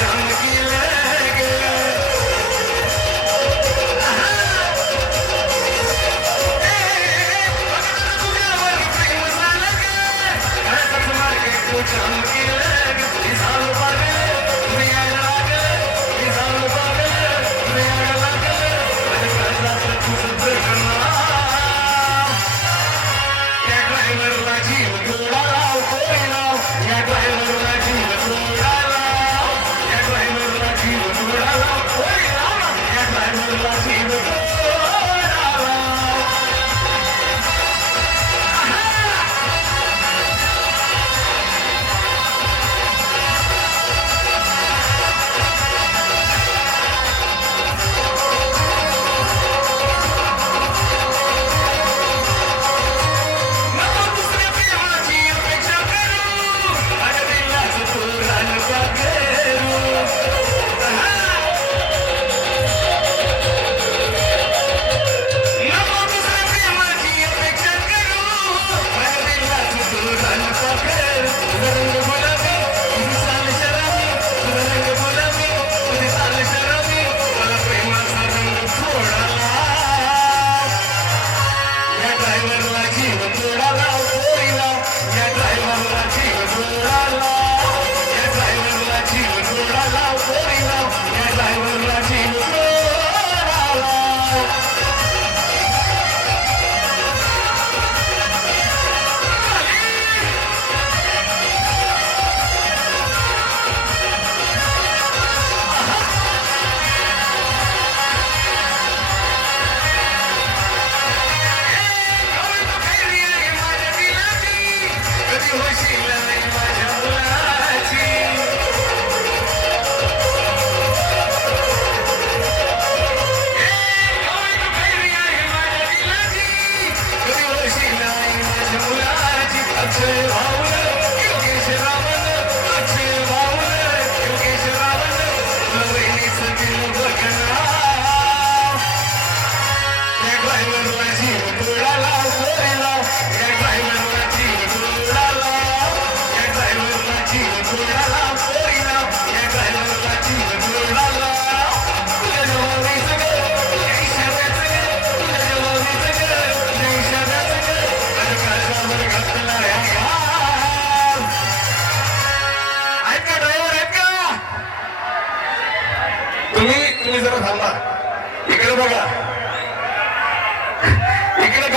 Young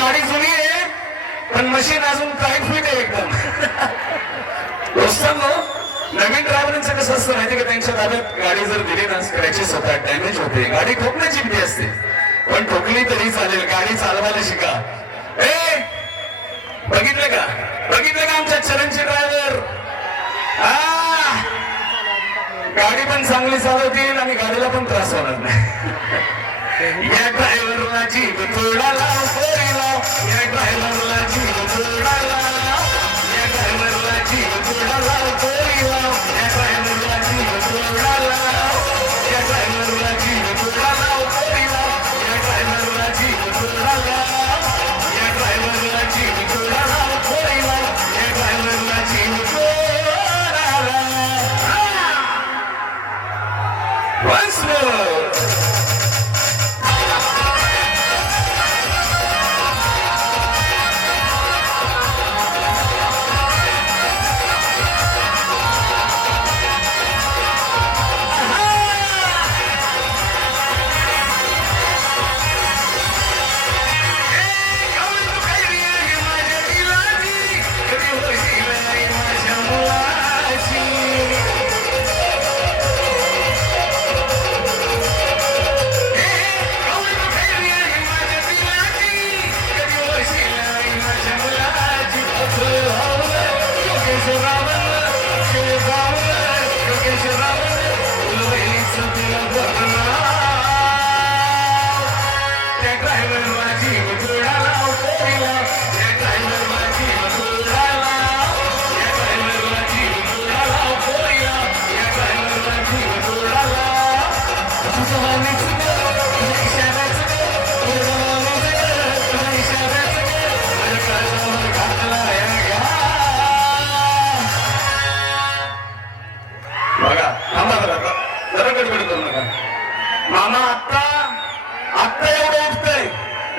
गाडी जुनी आहे पण मशीन अजून काही फिट आहे एकदम. दोस्तांनो नवीन ड्रायव्हरांचं कसं असतं माहिती का? त्यांच्या ताब्यात गाडी जर दिली ना स्क्रॅचेस होतात डॅमेज होते. गाडी ठोकण्याची भीती असते. पण ठोकली तरी चालेल. गाडी चालवायला शिका. ए बघितलं का? बघितलं का आमच्या चरणचे ड्रायव्हर गाडी पण चांगली चालवतील आणि गाडीला पण त्रास होणार नाही. या ड्रायव्हरला जीव तोडाला या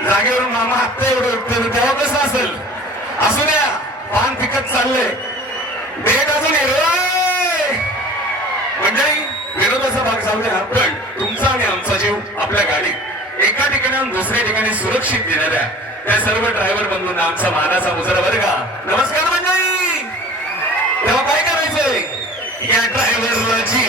जागेवरून मामा आत्ता एवढं उठते तेव्हा कसं असेल? असू द्या पान पिकत चाललंय. भेट अजून हिरवाय मंडळी विरोधाचा भाग चालू द्या. पण तुमचा आणि आमचा जीव आपल्या गाडीत एका ठिकाणाहून दुसऱ्या ठिकाणी सुरक्षित देणाऱ्या त्या सर्व ड्रायव्हर बंधूंना आमचा मानाचा मुजरा बरं का? नमस्कार मंडळी! तेव्हा काय करायचंय? या ड्रायव्हरला जी